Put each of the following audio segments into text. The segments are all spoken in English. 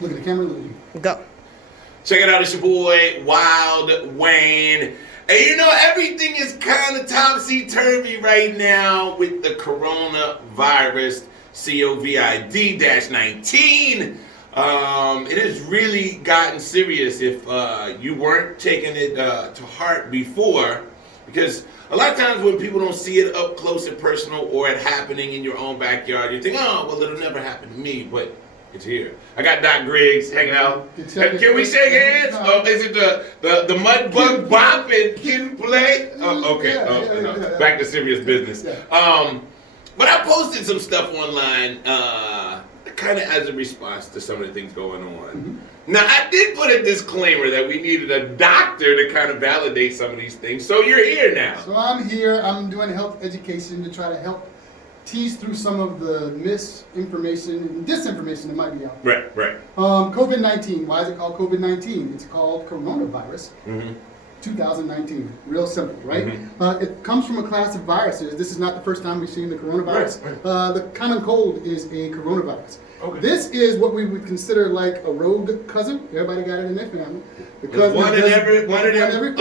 Look at the camera. Look at you. Go. Check it out, it's your boy, Wild Wayne. And you know, everything is kind of topsy-turvy right now with the coronavirus, COVID-19. It has really gotten serious if you weren't taking it to heart before, because a lot of times when people don't see it up close and personal or it happening in your own backyard, you think, oh, well, it'll never happen to me, but it's here. I got Doc Griggs hanging out. Can we shake hands? Oh, is it the mud bug bop and kid play? Oh, okay. No. Back to serious business. But I posted some stuff online kind of as a response to some of the things going on. Mm-hmm. Now, I did put a disclaimer that we needed a doctor to kind of validate some of these things. So you're here now. So I'm here. I'm doing health education to try to help tease through some of the misinformation and disinformation that might be out there. Right. COVID-19. Why is it called COVID-19? It's called coronavirus. Mm-hmm. 2019. Real simple, right? Mm-hmm. It comes from a class of viruses. This is not the first time we've seen the coronavirus. Right. The common cold is a coronavirus. Okay. This is what we would consider like a rogue cousin. Everybody got it in their family. The cousin one of every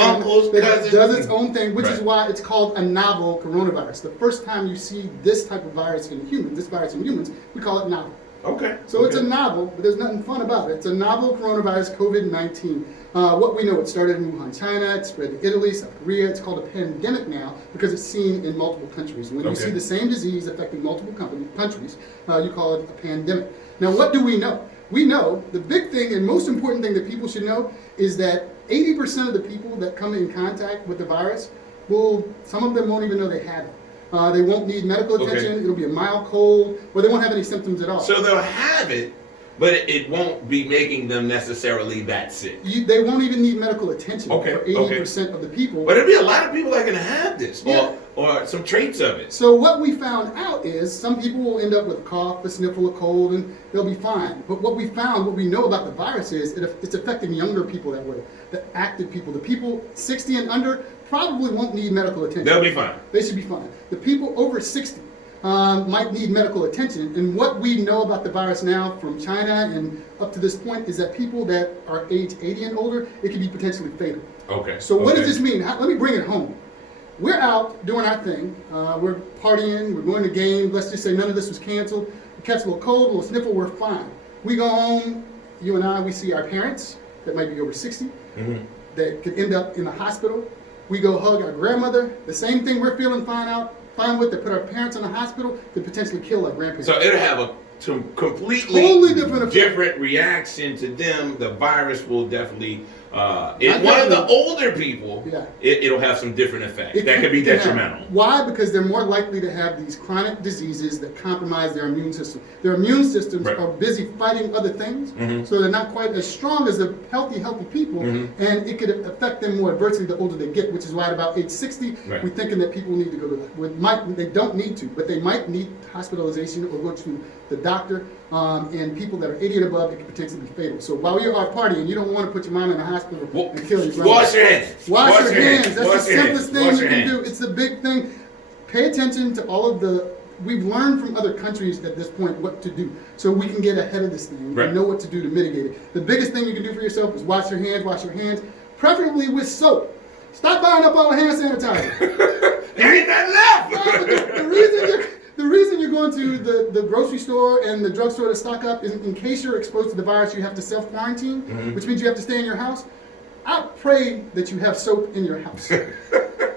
uncle's that cousin does its own thing, which is Right. why it's called a novel coronavirus. The first time you see this type of virus in humans, we call it novel. Okay. So it's a novel, but there's nothing fun about it. It's a novel coronavirus, COVID-19. What we know, it started in Wuhan, China, it spread to Italy, South Korea. It's called a pandemic now because it's seen in multiple countries. When you see the same disease affecting multiple countries, you call it a pandemic. Now, what do we know? We know the big thing and most important thing that people should know is that 80% of the people that come in contact with the virus, some of them won't even know they have it. They won't need medical attention. It'll be a mild cold, or they won't have any symptoms at all. So they'll have it, but it won't be making them necessarily that sick. They won't even need medical attention for 80% of the people. But there'll be a lot of people that are going to have this, Yeah. or some traits of it. So what we found out is some people will end up with a cough, a sniffle, a cold, and they'll be fine. But what we know about the virus is it's affecting younger people that way. The active people, the people 60 and under, probably won't need medical attention. They'll be fine. They should be fine. The people over 60 might need medical attention. And what we know about the virus now from China and up to this point is that people that are age 80 and older, it can be potentially fatal. Okay. So what does this mean? Let me bring it home. We're out doing our thing. We're partying. We're going to games. Let's just say none of this was canceled. We catch a little cold, a little sniffle, we're fine. We go home, you and I, we see our parents that might be over 60 that could end up in the hospital. We go hug our grandmother. The same thing we're feeling fine with that put our parents in the hospital could potentially kill our grandparents. So it'll have a completely totally different reaction to them. The virus will definitely, in one of the older people, it'll have some different effects. That could be detrimental. Why? Because they're more likely to have these chronic diseases that compromise their immune system. Their immune systems are busy fighting other things, so they're not quite as strong as the healthy people, and it could affect them more adversely the older they get, which is why at about age 60, we're thinking that people need to go to, they don't need to, but they might need hospitalization or go to the doctor, and people that are 80 and above, it could potentially be fatal. So while you are partying, you don't want to put your mom in the hospital and kill your grandma. Wash your hands. Wash your hands. That's the simplest thing you can do. It's the big thing. Pay attention to all of we've learned from other countries at this point what to do. So we can get ahead of this thing and know what to do to mitigate it. The biggest thing you can do for yourself is wash your hands, preferably with soap. Stop buying up all the hand sanitizer. There ain't nothing left. The reason you're going to the grocery store and the drugstore to stock up is in case you're exposed to the virus, you have to self-quarantine, which means you have to stay in your house. I pray that you have soap in your house.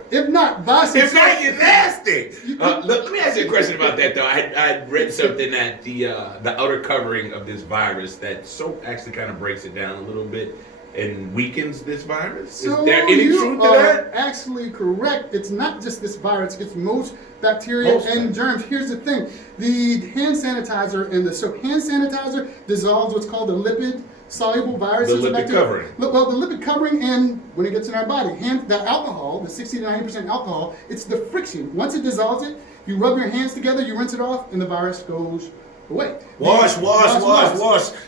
If not, buy some soap. If not, you're nasty. Let me ask you a question about that, though. I read something that the outer covering of this virus, that soap actually kind of breaks it down a little bit and weakens this virus? So is there any truth to that? You are actually correct. It's not just this virus. It's most bacteria and germs. Here's the thing. The hand sanitizer and the soap. Hand sanitizer dissolves what's called the lipid-soluble viruses. The lipid covering. Well, the lipid covering, and when it gets in our body, the alcohol, the 60 to 90% alcohol, it's the friction. Once it dissolves it, you rub your hands together, you rinse it off, and the virus goes away. Wash.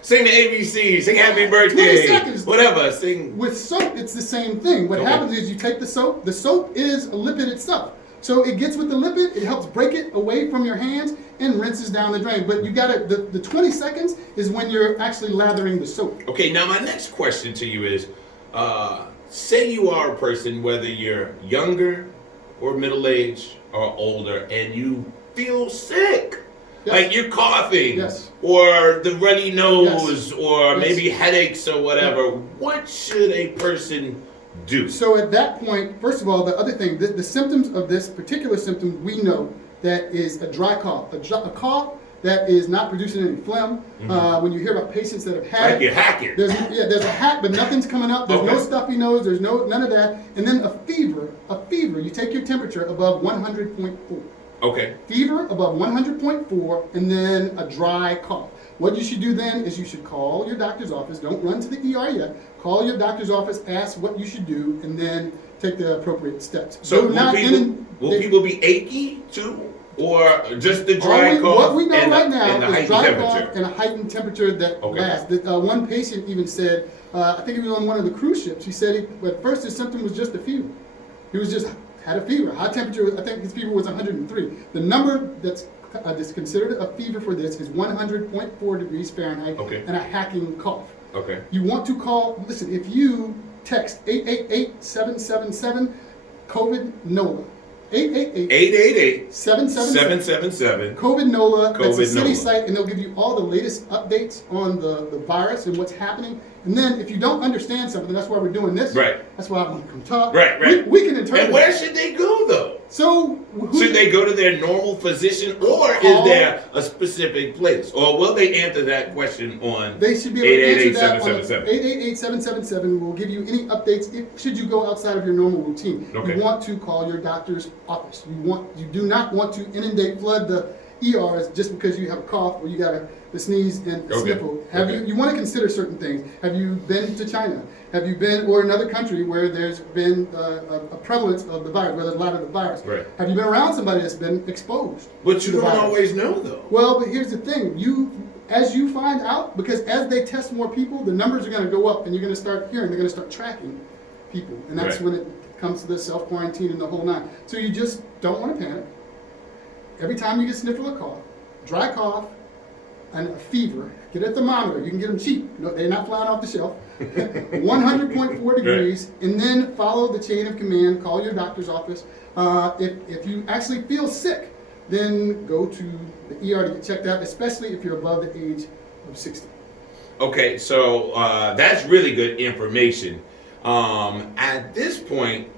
Sing the ABC. Sing Happy Birthday. 20 seconds. Whatever. Sing. With soap, it's the same thing. What happens is you take the soap. The soap is a lipid itself. So it gets with the lipid, it helps break it away from your hands and rinses down the drain. But you gotta, the 20 seconds is when you're actually lathering the soap. Okay, now my next question to you is, say you are a person, whether you're younger or middle-aged or older, and you feel sick. Yes. Like you're coughing, Yes. or the runny nose, Yes. or Yes. maybe headaches or whatever. Yeah. What should a person do? So at that point, first of all, the other thing, the symptoms of this particular symptom, we know that is a dry cough. A cough that is not producing any phlegm. When you hear about patients that have had Like you're hacking. there's a hack, but nothing's coming up. There's no Okay. stuffy nose. There's none of that. And then a fever. You take your temperature above 100.4. Okay. Fever above 100.4, and then a dry cough. What you should do then is you should call your doctor's office. Don't run to the ER yet. Call your doctor's office, ask what you should do, and then take the appropriate steps. So Do not will people be achy too? Or just the dry cough what we know and right the now is heightened dry temperature? cough and a heightened temperature that Okay. lasts. One patient even said, I think he was on one of the cruise ships, he said at first his symptom was just a fever. He was just had a fever, high temperature, I think his fever was 103. The number that's considered a fever for this is 100.4 degrees Fahrenheit Okay. and a hacking cough. Okay. You want to call, listen, if you text 888-777 COVIDNOLA, 888 888 777 777. COVIDNOLA, that's a city COVIDNOLA. site, and they'll give you all the latest updates on the virus and what's happening. And then if you don't understand something, that's why we're doing this. Right. That's why I want to come talk. Right. We can interpret. And where should they go though? So Should they go to their normal physician, or is Call- there a specific place? Or will they answer that question on They should be able to answer that on 888-777? 888-777. We'll give you any updates should you go outside of your normal routine. Okay. You want to call your doctor's office. You do not want to flood the ERs just because you have a cough or you got the sneeze and Okay. sniffle. Okay. You want to consider certain things. Have you been to China? Have you been, or another country where there's been a prevalence of the virus, where there's a lot of the virus? Right. Have you been around somebody that's been exposed? But to you the don't virus? always know though. Well, but here's the thing. As you find out, because as they test more people, the numbers are going to go up, and you're going to start hearing, they're going to start tracking people. And that's Right. when it comes to the self-quarantine and the whole nine. So you just don't want to panic. Every time you get sniffle or cough, dry cough, and a fever, get a thermometer. You can get them cheap. No, they're not flying off the shelf. 100.4 degrees, and then follow the chain of command. Call your doctor's office. If you actually feel sick, then go to the ER to get checked out, especially if you're above the age of 60. Okay, so that's really good information. At this point,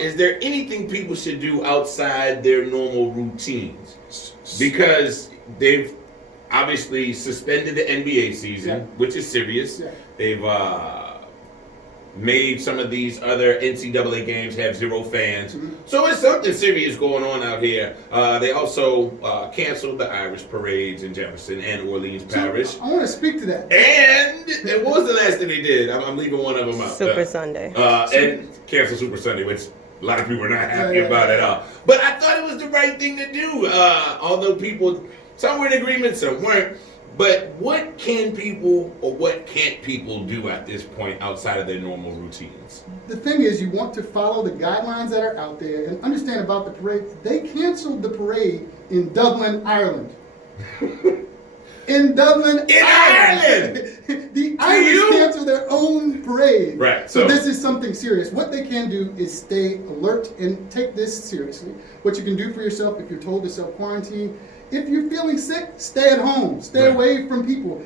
is there anything people should do outside their normal routines? Because they've obviously suspended the NBA season, Yeah. which is serious. Yeah. They've made some of these other NCAA games have zero fans. Mhm. So it's something serious going on out here. They also canceled the Irish parades in Jefferson and Orleans Parish. So I want to speak to that. And what was the last thing they did? I'm leaving one of them out. Super Sunday. And cancel Super Sunday, which a lot of people are not happy Yeah, about yeah. at all. But I thought it was the right thing to do. Although people, some were in agreement, some weren't. But what can people or what can't people do at this point outside of their normal routines? The thing is, you want to follow the guidelines that are out there and understand about the parade. They canceled the parade in Dublin, Ireland. In Dublin, Ireland! The Irish canceled their own parade. Right, So so- this is something serious. What they can do is stay alert and take this seriously. What you can do for yourself if you're told to self-quarantine. If you're feeling sick, stay at home. Stay Right. away from people.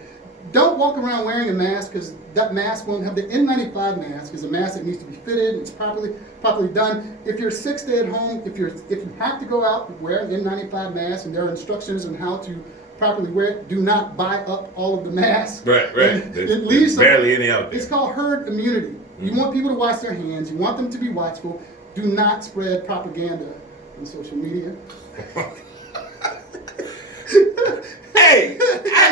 Don't walk around wearing a mask, because that mask won't have the N95 mask is a mask that needs to be fitted. It's properly done. If you're sick, stay at home. If you have to go out, wear an N95 mask, and there are instructions on how to properly wear it. Do not buy up all of the masks. Right. It leaves some- barely any out there. It's called herd immunity. You want people to wash their hands. You want them to be watchful. Do not spread propaganda on social media. Hey,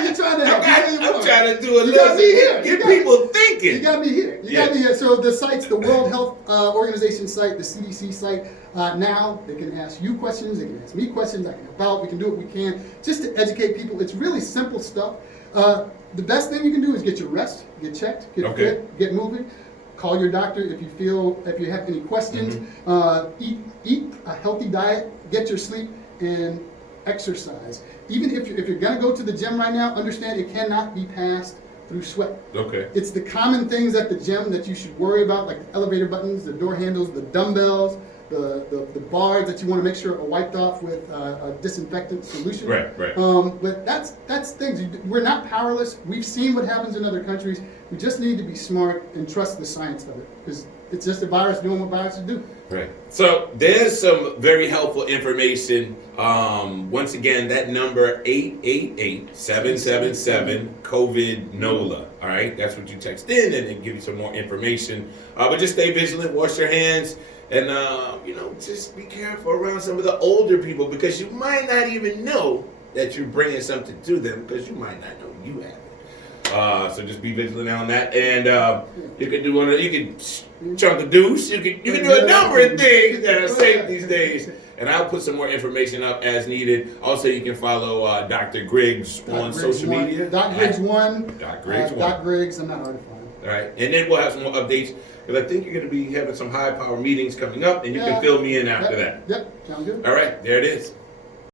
You're trying to help. I'm trying to do a You little gotta be here. get people thinking. You got me here. You got me here. So the sites, the World Health Organization site, the CDC site, now they can ask you questions. They can ask me questions. I can help out. We can do what we can just to educate people. It's really simple stuff. The best thing you can do is get your rest, get checked, get Okay. fit, get moving. Call your doctor if you have any questions. Eat a healthy diet, get your sleep, and exercise. Even if you're gonna go to the gym right now, understand it cannot be passed through sweat. Okay. It's the common things at the gym that you should worry about, like the elevator buttons, the door handles, the dumbbells, the bars that you want to make sure are wiped off with a disinfectant solution. Right. But that's things. We're not powerless. We've seen what happens in other countries. We just need to be smart and trust the science of it, because it's just a virus doing what viruses do. Right. So there's some very helpful information. Once again, that number 888-777-COVIDNOLA. All right, that's what you text in, and it give you some more information. But just stay vigilant, wash your hands, and just be careful around some of the older people, because you might not even know that you're bringing something to them, because you might not know you have it. So just be vigilant on that, and you can do you can chunk a deuce, you can do a number of things that are safe these days. And I'll put some more information up as needed. Also, you can follow Dr. Griggs on social media. Griggs1. Griggs1. Griggs. I'm not hard to find. All right, and then we'll have some more updates, because I think you're going to be having some high power meetings coming up, and you can fill me in after that. Yep, sounds good. All right, there it is.